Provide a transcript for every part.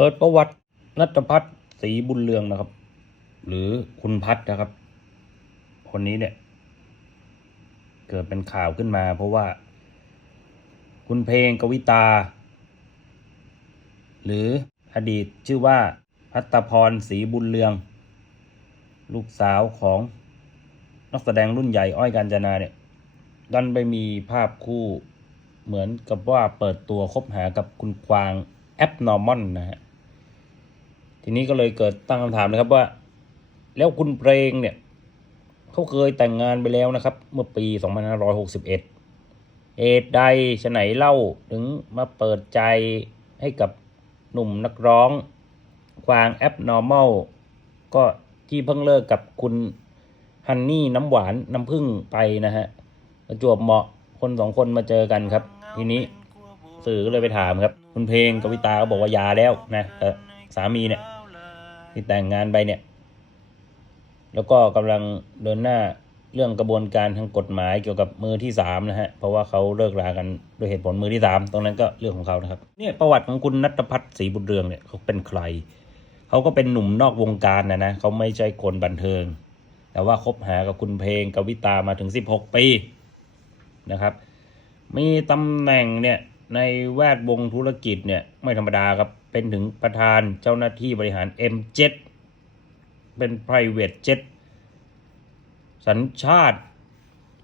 เปิดประวัตินัทพัฒน์ศรีบุญเรืองนะครับ หรือคุณพัฒนะครับ คนนี้เนี่ย เกิดเป็นข่าวขึ้นมา เพราะว่า คุณเพลงกวิตา หรืออดีตชื่อว่าพัตตพรศรีบุญเรือง ลูกสาวของนักแสดงรุ่นใหญ่อ้อยกาญจนาเนี่ยดันไปมีภาพคู่เหมือนกับว่าเปิดตัวคบหากับคุณกวางแอปนอร์มอนนะฮะ ทีนี้ก็เลยเกิดตั้งคำถามนะครับว่า แล้วคุณเพลงเนี่ยเขาเคยแต่งงานไปแล้วนะครับ เมื่อปี 2561 เหตุใดฉะไหนเล่าถึงมาเปิดใจให้กับหนุ่มนักร้องกวางแอปนอร์มอลก็ที่เพิ่งเลิกกับคุณฮันนี่น้ำหวานน้ำผึ้งไปนะฮะประจวบเหมาะคนสองคนมาเจอกันครับ ทีนี้สื่อก็เลยไปถามครับ คุณเพลงกวิตาก็บอกว่า ยาแล้วนะสามีเนี่ย ที่แต่งงานไปเนี่ย แล้วก็กำลังเดินหน้าเรื่องกระบวนการทางกฎหมายเกี่ยวกับมือที่สามนะฮะ เพราะว่าเขาเลิกรากันด้วยเหตุผลมือที่สามตรงนั้นก็เรื่องของเขานะครับ เนี่ยประวัติของคุณนัทพัฒน์ศรีบุญเรืองเนี่ยเขาเป็นใคร เขาก็เป็นหนุ่มนอกวงการนะนะเขาไม่ใช่คนบันเทิง แต่ว่าคบหากับคุณเพลงกวิตามาถึง 16 ปีนะครับ มีตำแหน่งเนี่ยในแวดวงธุรกิจเนี่ยไม่ธรรมดาครับ เป็นถึงประธานเจ้าหน้าที่บริหาร M7 เป็น private jet สัญชาติ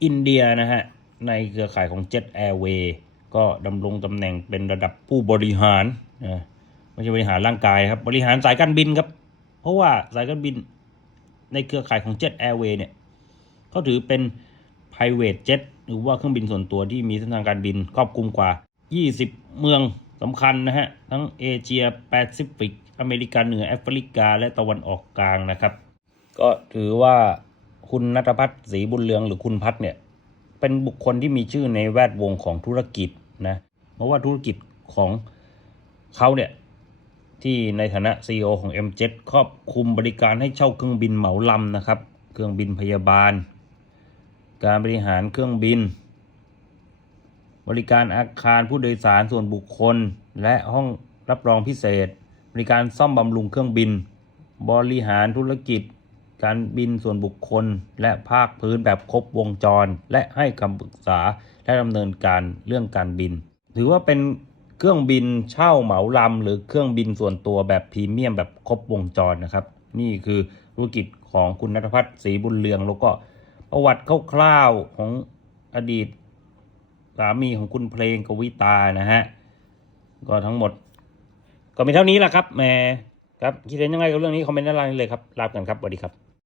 อินเดียนะฮะ ในเครือข่ายของ Jet Airway ก็ดำรงตำแหน่งเป็นระดับผู้บริหารนะไม่ใช่บริหารร่างกายครับ บริหารสายการบินครับ เพราะว่าสายการบินในเครือข่ายของ Jet Airway เนี่ยเขาถือเป็น private jet หรือว่าเครื่องบินส่วนตัวที่มีเส้นทางการบินครอบคลุมกว่า 20 เมือง สำคัญนะฮะ ทั้งเอเชียแปซิฟิก อเมริกาเหนือแอฟริกา และตะวันออกกลางนะครับ ก็ถือว่าคุณนัทพัฒน์ศรีบุญเรืองหรือคุณพัฒน์เนี่ย เป็นบุคคลที่มีชื่อในแวดวงของธุรกิจนะเพราะว่าธุรกิจของเขาเนี่ย ที่ในฐานะ CEO ของ M7 ครอบคลุมบริการให้เช่าเครื่องบินเหมาลำนะครับ เครื่องบินพยาบาล การบริหารเครื่องบิน บริการอาคารผู้โดยสารส่วนบุคคล และห้องรับรองพิเศษ บริการซ่อมบำรุงเครื่องบิน บริหารธุรกิจ การบินส่วนบุคคล และภาคพื้นแบบครบวงจร และให้คำปรึกษาและดำเนินการเรื่องการบิน ถือว่าเป็นเครื่องบินเช่าเหมาลำหรือเครื่องบินส่วนตัวแบบพรีเมียมแบบครบวงจรนะครับ นี่คือธุรกิจของคุณนัทพัฒน์ศรีบุญเรือง แล้วก็ประวัติคร่าวๆของอดีต สามีของคุณเพลงกวิตานะฮะ ก็ทั้งหมด ก็มีเท่านี้แหละครับแหมครับคิดเห็นยังไงกับเรื่องนี้คอมเมนต์ด้านล่างนี้เลยครับลาบกันครับสวัสดีครับ